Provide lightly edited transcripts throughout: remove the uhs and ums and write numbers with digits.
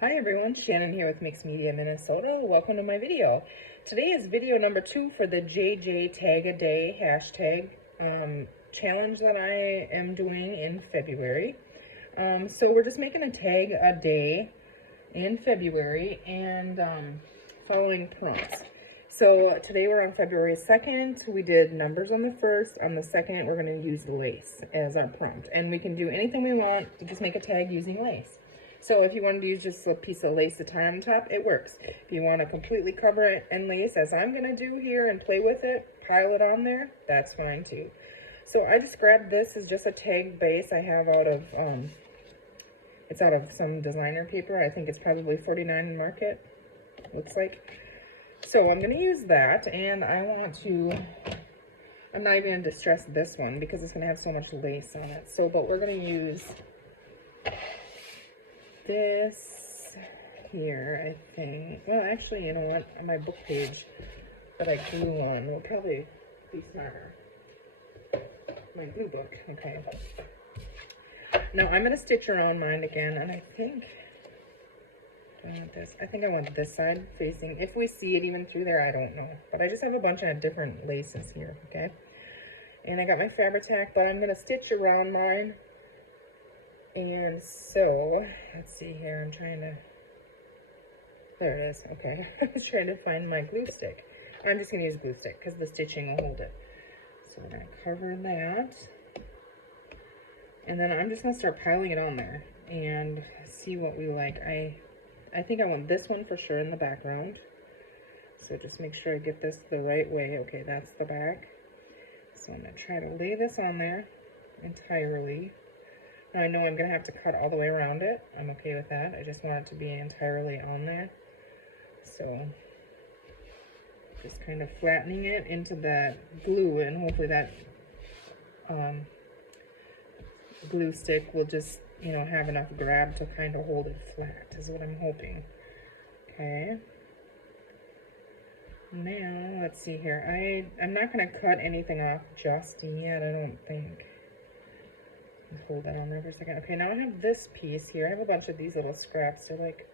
Hi everyone, Shannon here with Mixed Media Minnesota. Welcome to my video. Today is video number 2 for the JJ Tag a Day hashtag challenge that I am doing in February. So we're just making a tag a day in February and following prompts. So today we're on February 2nd. We did numbers on the 1st. On the 2nd, we're going to use lace as our prompt. And we can do anything we want to just make a tag using lace. So if you wanted to use just a piece of lace to tie on top, it works. If you want to completely cover it in lace, as I'm going to do here, and play with it, pile it on there, that's fine too. So I just grabbed this as just a tag base I have out of, it's out of some designer paper. I think it's probably $49 Market, looks like. So I'm going to use that, and I'm not even going to distress this one because it's going to have so much lace on it. So, but we're going to use this here, I think. Well, actually, you know what? On my book page that I glue on will probably be smarter. My glue book, okay. Now, I'm going to stitch around mine again, and I think I want this. I think I want this side facing. If we see it even through there, I don't know. But I just have a bunch of different laces here, okay? And I got my fabric tack, but I'm going to stitch around mine. And so, let's see here, I'm trying to, there it is, okay. I was trying to find my glue stick. I'm just going to use glue stick because the stitching will hold it. So we're going to cover that. And then I'm just going to start piling it on there and see what we like. I think I want this one for sure in the background. So just make sure I get this the right way. Okay, that's the back. So I'm going to try to lay this on there entirely. Now, I know I'm going to have to cut all the way around it. I'm okay with that. I just want it to be entirely on there. So, just kind of flattening it into that glue, and hopefully that glue stick will just, you know, have enough grab to kind of hold it flat, is what I'm hoping. Okay. Now, let's see here. I'm not going to cut anything off just yet, I don't think. Hold that on there for a second. Okay, now I have this piece here. I have a bunch of these little scraps. They're like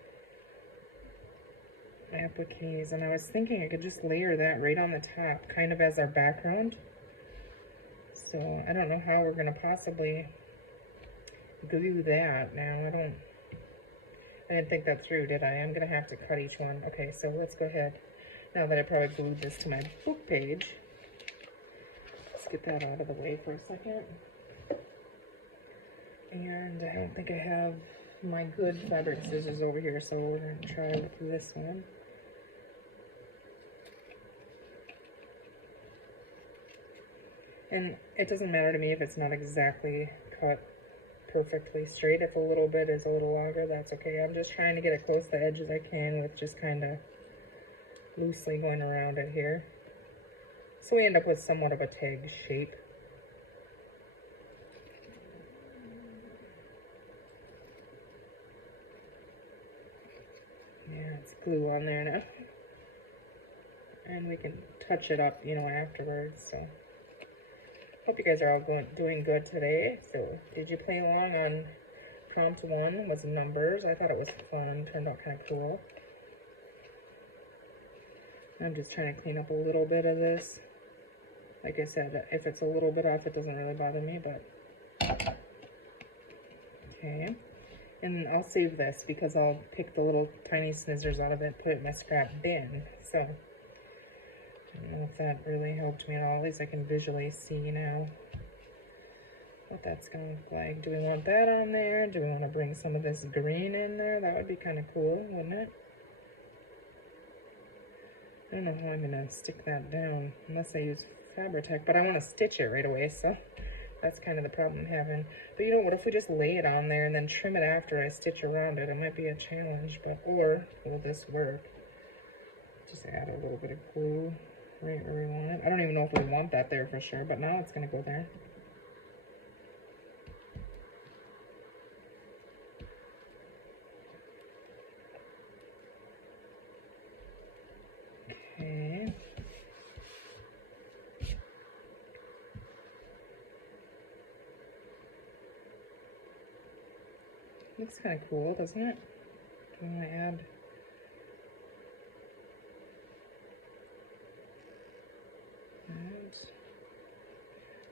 appliques, and I was thinking I could just layer that right on the top, kind of as our background. So I don't know how we're going to possibly glue that now. I didn't think that through, did I? I'm going to have to cut each one. Okay, so let's go ahead. Now that I probably glued this to my book page, let's get that out of the way for a second. And I don't think I have my good fabric scissors over here, so we're going to try with this one. And it doesn't matter to me if it's not exactly cut perfectly straight. If a little bit is a little longer, that's okay. I'm just trying to get it close to the edge as I can with just kind of loosely going around it here. So we end up with somewhat of a tag shape. Yeah, it's glue on there now. And we can touch it up, you know, afterwards. So, hope you guys are all doing good today. So, did you play along on prompt 1? Was numbers. I thought it was fun. Turned out kind of cool. I'm just trying to clean up a little bit of this. Like I said, if it's a little bit off, it doesn't really bother me, but okay. And I'll save this because I'll pick the little tiny scissors out of it, put it in my scrap bin. So, I don't know if that really helped me at all. At least I can visually see now what that's going to look like. Do we want that on there? Do we want to bring some of this green in there? That would be kind of cool, wouldn't it? I don't know how I'm going to stick that down unless I use fabric tack, but I want to stitch it right away, so that's kind of the problem I'm having. But you know what, if we just lay it on there and then trim it after I stitch around it, it might be a challenge, but, or will this work? Just add a little bit of glue right where we want it. I don't even know if we want that there for sure, but now it's going to go there. Okay. Looks kind of cool, doesn't it? I'm gonna add that.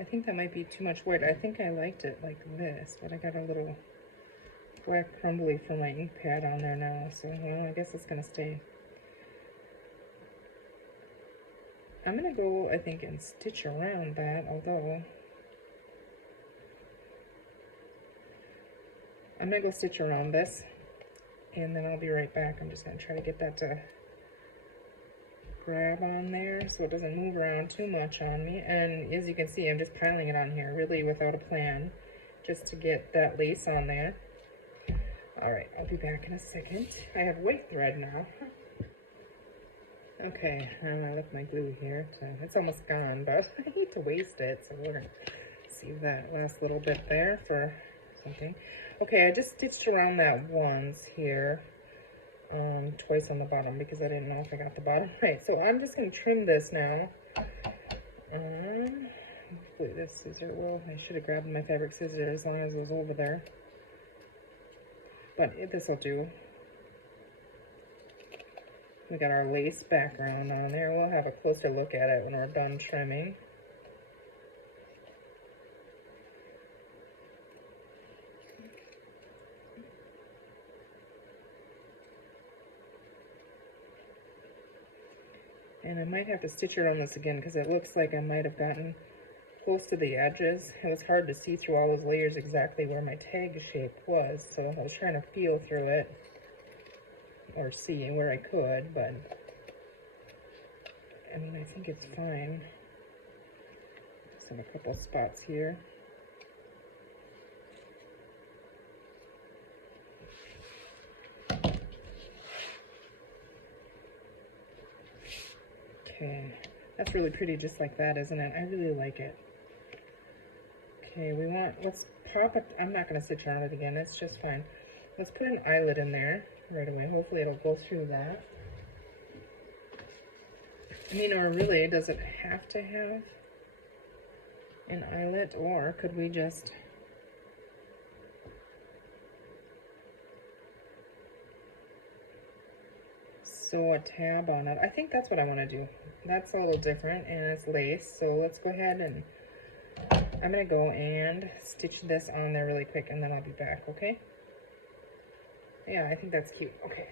I think that might be too much white. I think I liked it like this, but I got a little black crumbly from my ink pad on there now, so well, I guess it's gonna stay. I'm gonna go, I think, and stitch around that, although I'm gonna go stitch around this, and then I'll be right back. I'm just gonna try to get that to grab on there so it doesn't move around too much on me. And as you can see, I'm just piling it on here, really without a plan, just to get that lace on there. All right, I'll be back in a second. I have white thread now. Okay, I left my glue here. It's almost gone, but I hate to waste it, so we're gonna see that last little bit there for something. Okay, I just stitched around that once here, twice on the bottom because I didn't know if I got the bottom right. So I'm just gonna trim this now. Hopefully this scissor will. I should have grabbed my fabric scissors as long as it was over there, but this will do. We got our lace background on there. We'll have a closer look at it when we're done trimming. And I might have to stitch around this again because it looks like I might have gotten close to the edges. It was hard to see through all those layers exactly where my tag shape was, so I was trying to feel through it or see where I could, but I mean, I think it's fine. Just have a couple spots here. Okay, that's really pretty just like that, isn't it? I really like it. Okay, let's pop it. I'm not going to stitch around it again, it's just fine. Let's put an eyelet in there right away. Hopefully it'll go through that. I mean, or really, does it have to have an eyelet, or could we just sew a tab on it? I think that's what I want to do. That's a little different, and it's lace, so let's go ahead and I'm going to go and stitch this on there really quick, and then I'll be back, okay? Yeah, I think that's cute. Okay.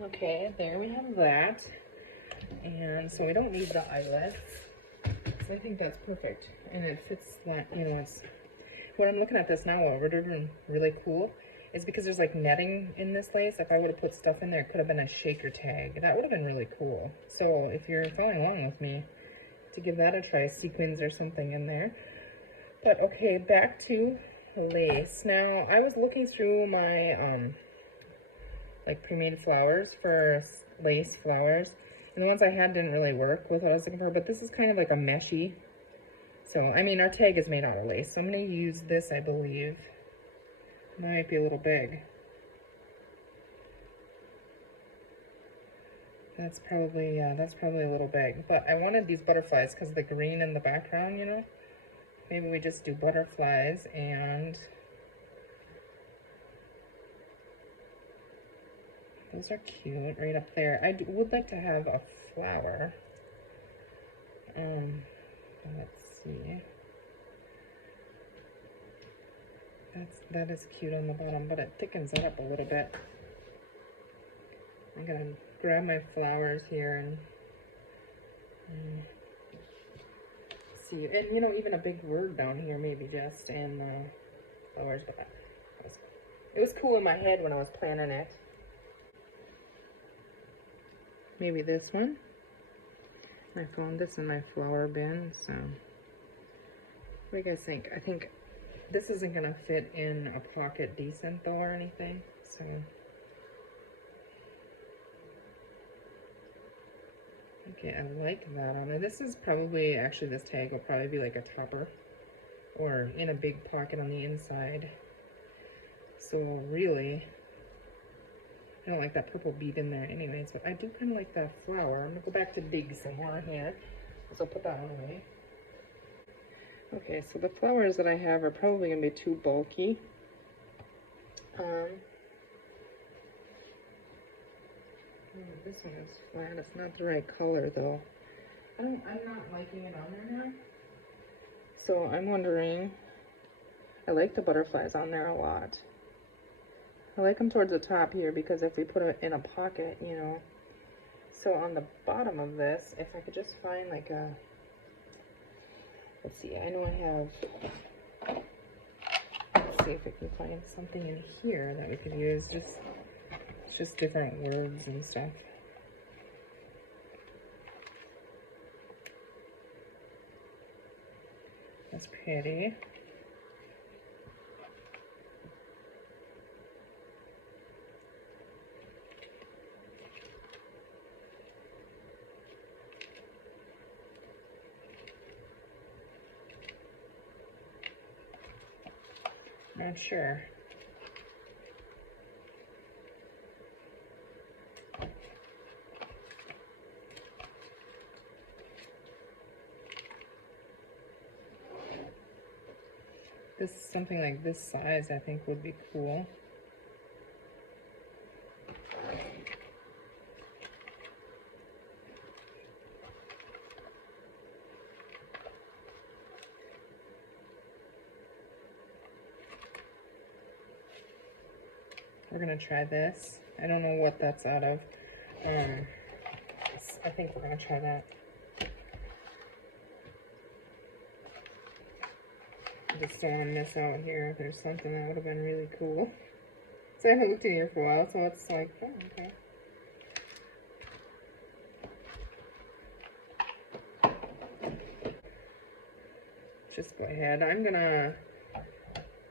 Okay, there we have that. And so we don't need the eyelets. So I think that's perfect. And it fits that, you know, it's, what I'm looking at this now, what would have been really cool is because there's like netting in this lace. If I would have put stuff in there, it could have been a shaker tag. That would have been really cool. So if you're following along with me, to give that a try, sequins or something in there. But okay, back to lace. Now, I was looking through my like pre-made flowers for lace flowers, and the ones I had didn't really work with what I was looking for, but this is kind of like a meshy. So, I mean, our tag is made out of lace, so I'm going to use this, I believe. It might be a little big. That's probably a little big, but I wanted these butterflies because of the green in the background, you know. Maybe we just do butterflies, and those are cute right up there. I would like to have a flower. Let's see. That is cute on the bottom, but it thickens it up a little bit. I'm gonna grab my flowers here and see, and you know, even a big word down here, maybe just, and flowers, but it was cool in my head when I was planning it. Maybe this one. I found this in my flower bin, so what do you guys think? I think this isn't gonna fit in a pocket decent though or anything, so okay, I like that on it. This is probably, actually this tag will probably be like a topper or in a big pocket on the inside. So really, I don't like that purple bead in there anyways, but I do kind of like that flower. I'm gonna go back to dig some more here. So I'll put that one away. Okay, so the flowers that I have are probably gonna be too bulky. This one is flat. It's not the right color though. I'm not liking it on there now. So I'm wondering, I like the butterflies on there a lot. I like them towards the top here because if we put it in a pocket, you know. So on the bottom of this, if I could just find like a, let's see, I know I have, let's see if I can find something in here that we could use. It's just different words and stuff. That's pretty. Not sure. This something like this size I think would be cool. We're gonna try this. I don't know what that's out of. I think we're gonna try that. I just don't want to miss out here. There's something that would have been really cool. So I haven't looked in here for a while, so it's like, oh, okay. Just go ahead. I'm gonna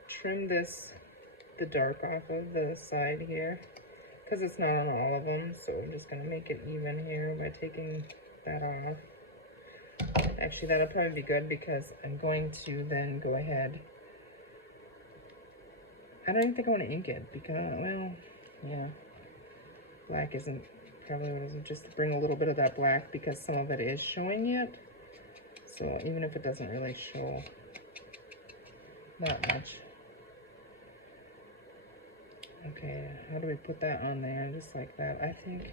trim this, the dark off of the side here, because it's not on all of them, so I'm just gonna make it even here by taking that off. Actually, that'll probably be good because I'm going to then go ahead. I don't even think I want to ink it because, well, yeah, black isn't probably what isn't, just to bring a little bit of that black because some of it is showing yet. So even if it doesn't really show that much. Okay, how do we put that on there? Just like that, I think.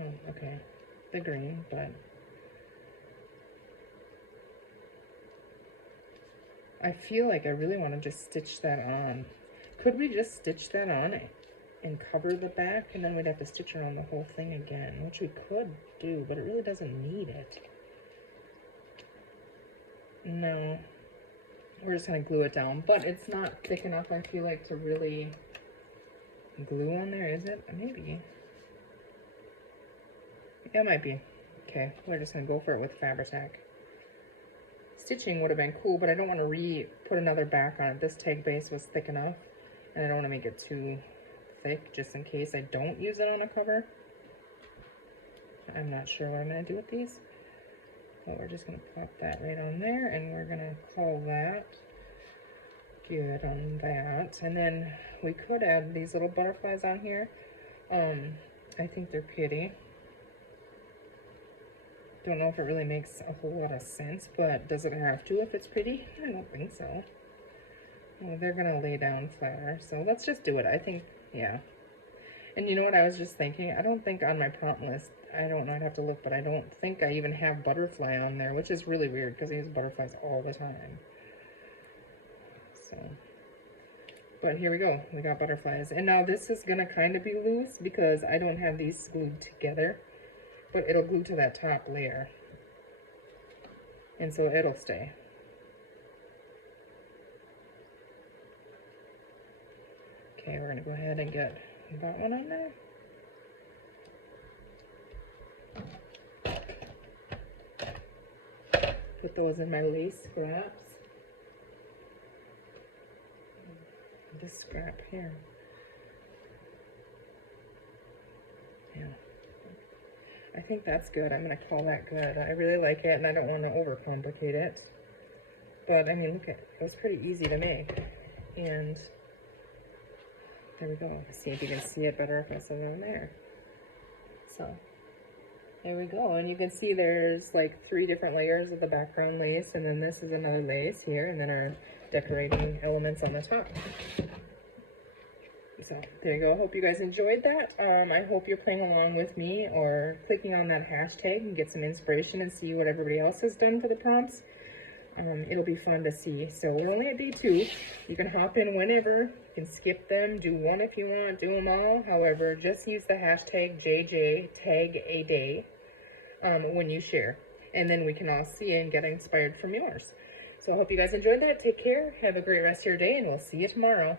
Oh, okay, the green, but I feel like I really want to just stitch that on. Could we just stitch that on and cover the back, and then we'd have to stitch around the whole thing again, which we could do, but it really doesn't need it. No, we're just gonna glue it down, but it's not thick enough, I feel like, to really glue on there, is it? Maybe. It might be. Okay, we're just gonna go for it with Fabri-Tac. Stitching would have been cool, but I don't want to put another back on it. This tag base was thick enough, and I don't want to make it too thick, just in case I don't use it on a cover. I'm not sure what I'm gonna do with these. But we're just gonna pop that right on there, and we're gonna call that good on that. And then we could add these little butterflies on here. I think they're pretty. Don't know if it really makes a whole lot of sense, but does it have to if it's pretty? I don't think so. Well, they're gonna lay down flatter, so let's just do it. I think, yeah. And you know what I was just thinking? I don't think on my prompt list, I don't know, I'd have to look, but I don't think I even have butterfly on there, which is really weird because I use butterflies all the time. So, but here we go. We got butterflies. And now this is gonna kind of be loose because I don't have these glued together, but it'll glue to that top layer. And so it'll stay. Okay, we're gonna go ahead and get that one on there. Put those in my lace scraps. This scrap here. Yeah. I think that's good. I'm gonna call that good. I really like it and I don't want to overcomplicate it. But I mean, look at it. It was pretty easy to make. And there we go. See if you can see it better if I set it on there. So There we go. And you can see there's like 3 different layers of the background lace, and then this is another lace here, and then our decorating elements on the top. So there you go. I hope you guys enjoyed that. I hope you're playing along with me or clicking on that hashtag and get some inspiration and see what everybody else has done for the prompts. It'll be fun to see. So we're only at day 2. You can hop in whenever. You can skip them, do one if you want, do them all. However, just use the hashtag JJTagAday when you share. And then we can all see and get inspired from yours. So I hope you guys enjoyed that. Take care. Have a great rest of your day, and we'll see you tomorrow.